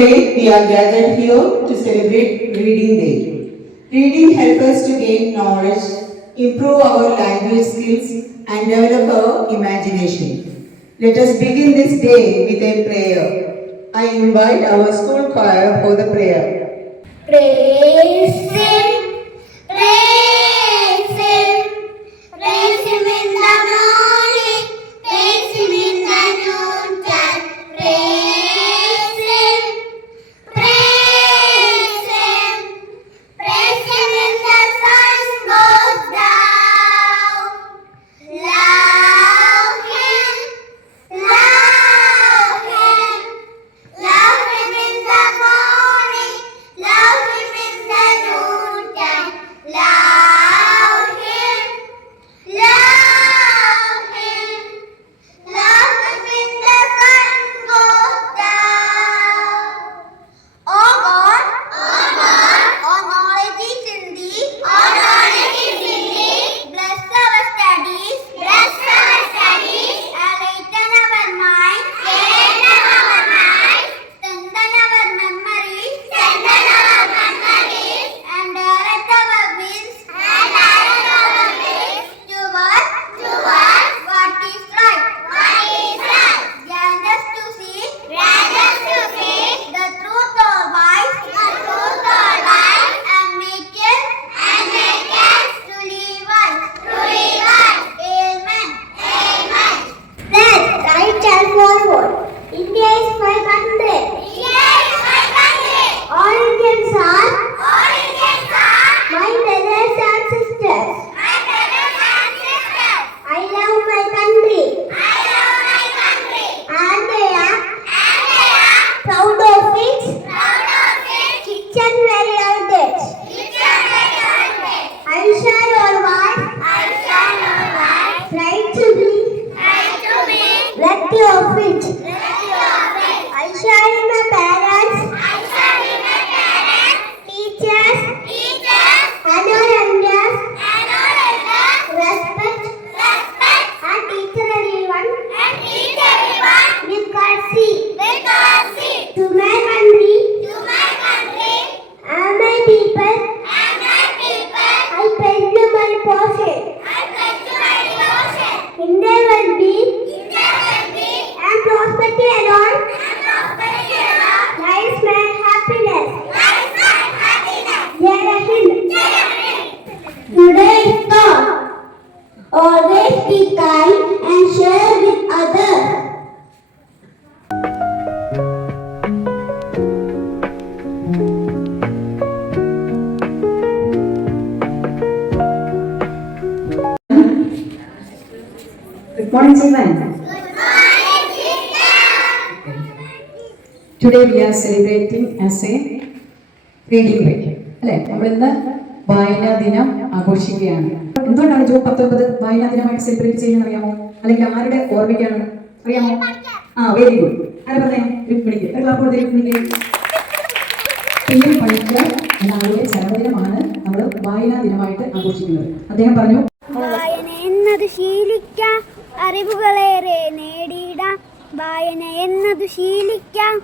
Today we are gathered here to celebrate Reading Day. Reading helps us to gain knowledge, improve our language skills and develop our imagination. Let us begin this day with a prayer. I invite our school choir for the prayer. Praise Him, praise Him, praise Him in the morning, praise Him in the noontime, praise Him, praise Him, praise Him in the sun goes down. Love Him, love Him, love Him in the morning, love Him in the noontime, love Him, love Him, love Him in the sun goes down. Oh God, all knowledge is in Thee, bless our studies, enlighten our minds, strengthen our memories, and direct our wills towards what is right. Grant us to see the truth always, and make us to live wise. Amen. Let's right and forward. India is my country. All Indians are my brothers and sisters. I love my country. And they are proud of it. Rich and very elders. I shall always try to be worthy of it. I shall in my parents, teachers, honor and respect, and teach everyone with courtesy. To my country and my people, I pledge my portion. In their well-being and prosperity alone lies my happiness. Jai Hind. Today's thought: always be kind and share with others. Good morning, children. Today we are celebrating as a reading day. അല്ലേ, നമ്മളിന്ന് വായനാ ദിനം ആഘോഷിക്കുകയാണ്. എന്തുകൊണ്ടാണ് ജൂൺ 19 വായനാ ദിനമായിട്ട് സെലിബ്രേറ്റ് ചെയ്യുന്നത് അറിയാമോ? അല്ലെങ്കിൽ ആരുടെ ഓർമ്മയ്ക്കാണ് അറിയാമോ? Very good. ആരെ പറയാം? രുക്മിണിക്ക്. PM പണിക്കർ എന്ന ആളുടെ ജന്മദിനമാണ് നമ്മൾ വായനാ ദിനമായിട്ട് ആഘോഷിക്കുന്നത്. അദ്ദേഹം പറഞ്ഞു, വായന എന്നത് ശീലിക്കാം, അറിവുകളേറെ നേടിയിടാം. വായന എന്നത് ശീലിക്കാം,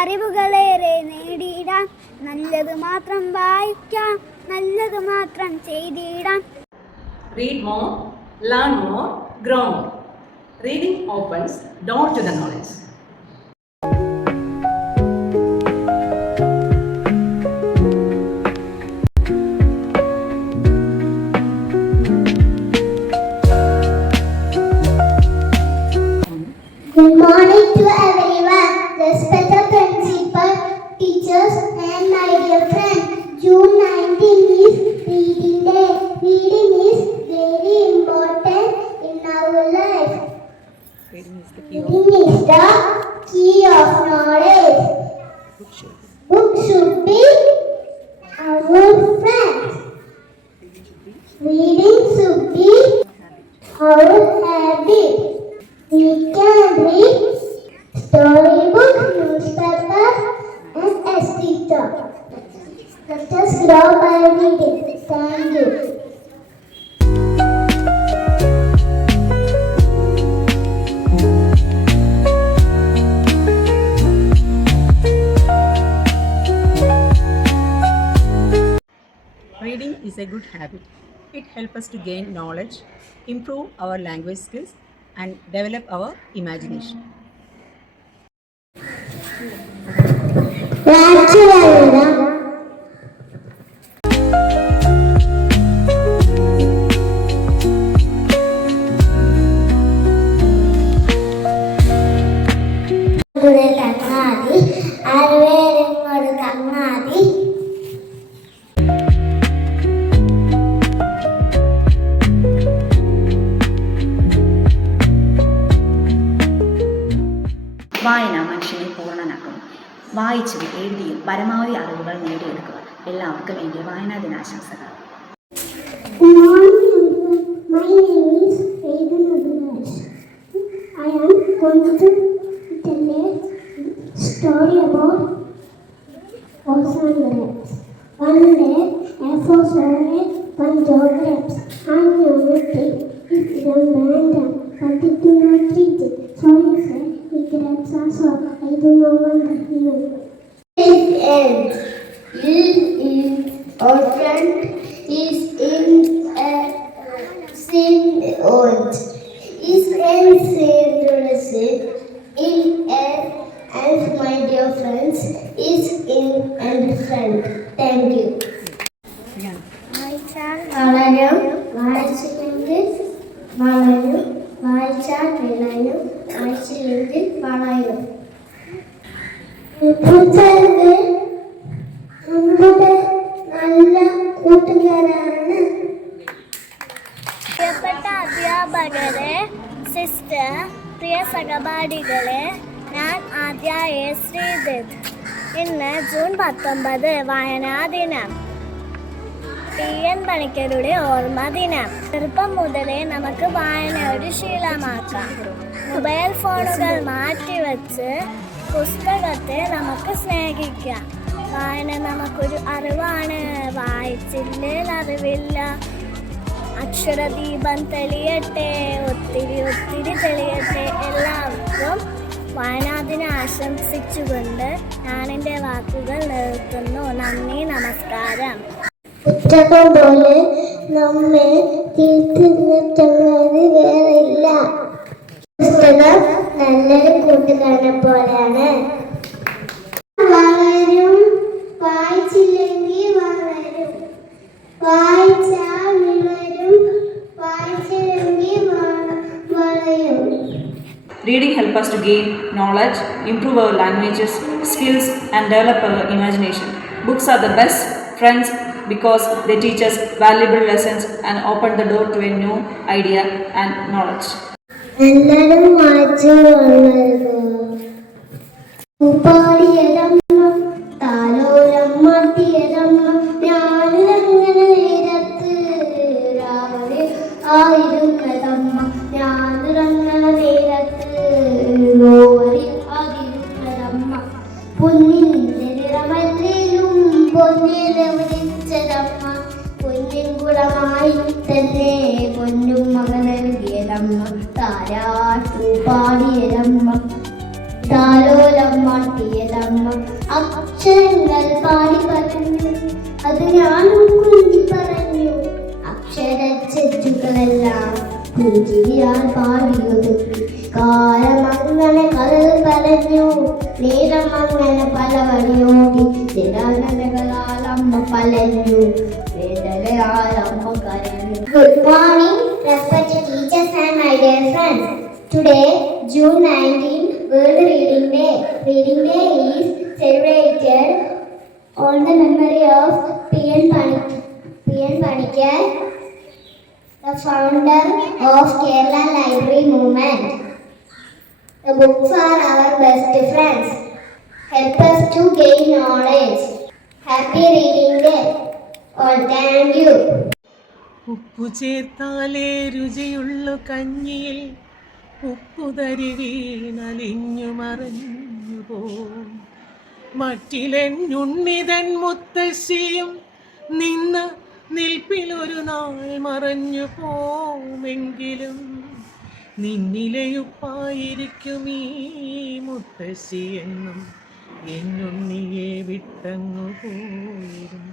അറിവുകളേറെ നേടിയിടാം. നല്ലത് മാത്രം വായിക്കാം, നല്ലത് മാത്രം ചെയ്തിടാം. Read more, learn more, grow more. Reading opens door to the knowledge. Good morning to everyone, respected principal, teachers and my dear friends. June 19 is Reading Day. Reading is very important in our life. Reading is the key of knowledge. Book should be our friend. Reading should be our habit. We can read storybook, newspaper, and etc. Let us grow by reading. Thank you. good habit. It helps us to gain knowledge, improve our language skills, and develop our imagination. കങ്ങാതി ആരുവേരും കങ്ങാതി വായന മനുഷ്യനെ പൂർണ്ണനാക്കുന്നു. വായിച്ചും എഴുതിയും പരമാവധി അറിവുകൾ നേടിയെടുക്കുക. എല്ലാവർക്കും എൻ്റെ വായനാ ദിനാശംസകൾ. My name is Aiden Abhilash. I am going to tell a story about horse and grapes. One day, a horse saw one dog grapes and knew it is random, but it did not treat it. So he said, the grapes are sour. I do not want to hear it. Our friend is in a sin old. His friend said in a and my dear friends is in and friend. Thank you. വളരും വായിച്ചില്ലെങ്കിൽ വളരും വായിച്ചാൽ വിളയും വായിച്ചില്ലെങ്കിൽ വളയും. നമ്മുടെ നല്ല കൂട്ടുകാരാണ്. പ്രിയപ്പെട്ട അധ്യാപകരെ, സിസ്റ്റർ, പ്രിയ സഹപാഠികളെ, ഞാൻ ആദ്യ ശ്രീദത്ത്. ഇന്ന് ജൂൺ 19 വായനാ ദിനം. PN പണിക്കരുടെ ഓർമ്മ ദിനം. ചെറുപ്പം മുതലേ നമുക്ക് വായന ഒരു ശീലമാക്കാം. മൊബൈൽ ഫോണുകൾ മാറ്റിവെച്ച് പുസ്തകത്തെ നമുക്ക് സ്നേഹിക്കാം. വായന നമുക്കൊരു അറിവാണ്. വായിച്ചില്ലെങ്കിൽ അറിവില്ല. അക്ഷരദീപം തെളിയട്ടെ, ഒത്തിരി ഒത്തിരി തെളിയട്ടെ. എല്ലാവർക്കും വായനാദിനം ആശംസിച്ചുകൊണ്ട് ഞാൻ എൻ്റെ വാക്കുകൾ നിർത്തുന്നു. നന്ദി, നമസ്കാരം. പുസ്തകം പോലെ നമ്മെ തിരിച്ചുള്ള ചങ്ങാതി വേറെയില്ല. പുസ്തകം നല്ലൊരു കൂട്ടുകാരനെ പോലെയാണ്. വളരും വായിച്ചില്ലെങ്കിൽ വളരും, വായിച്ചാൽ വിളരും, വായിച്ചില്ലെങ്കിൽ വളയും. Reading helps us to gain knowledge, improve our languages, skills, and develop our imagination. Books are the best friends because they teach us valuable lessons and open the door to a new idea and knowledge. എല്ലാവരും വായിച്ചു വളരുക. പാടിയതമ്മ താലോലം മാറ്റിയതമ്മ ഞാനിങ്ങനെ നേരത്ത് രാവിലെ ആയിരുന്നതമ്മ ഞാനിറങ്ങണ നേരത്ത് നോവലിൽ ആയിരുന്നതമ്മ പൊന്നിൻ്റെ നിറമല്ലേലും പൊന്നിലെ വിളിച്ചതമ്മ പൊന്നിൻ കുടമായി തന്നെ പൊന്നും മകനൽകിയതമ്മ താരാട്ടു പാടിയതമ്മ താലോലം മാട്ടിയതമ്മ അക്ഷരങ്ങൾ പാടി പറഞ്ഞു അത് ഞാനും കുഞ്ഞി പറഞ്ഞു അക്ഷരച്ചെറ്റുകളെല്ലാം പുഞ്ചിരിയാൽ പാടിയൊതുക്കി കാലമങ്ങനെ കഥകൾ പറഞ്ഞു നേരമങ്ങനെ പല വഴിയോടി നിരാനകളാൽ അമ്മ പലഞ്ഞു വേദനയാൽ അമ്മ കരഞ്ഞു. Good morning, respected teachers and my dear friends. Today, June 19, World Reading Day. Reading Day is celebrated on the memory of PN Panikkar, the founder of Kerala Library Movement. The books are our best friends. Help us to gain knowledge. Happy Reading Day. All thank you. ഉപ്പു ചേർത്താലേ രുചിയുള്ളു കഞ്ഞിയിൽ ഉപ്പുതരി വീണലിഞ്ഞു മറഞ്ഞു പോം മറ്റിലെന്നുണ്ണിതൻ മുത്തശ്ശിയും നിന്ന നിൽപ്പിലൊരു നാൾ മറഞ്ഞു പോമെങ്കിലും നിന്നിലെയുപ്പായിരിക്കും ഈ മുത്തശ്ശി എന്നും എന്നുണ്ണിയെ വിട്ടങ്ങു പോയിരുന്നു.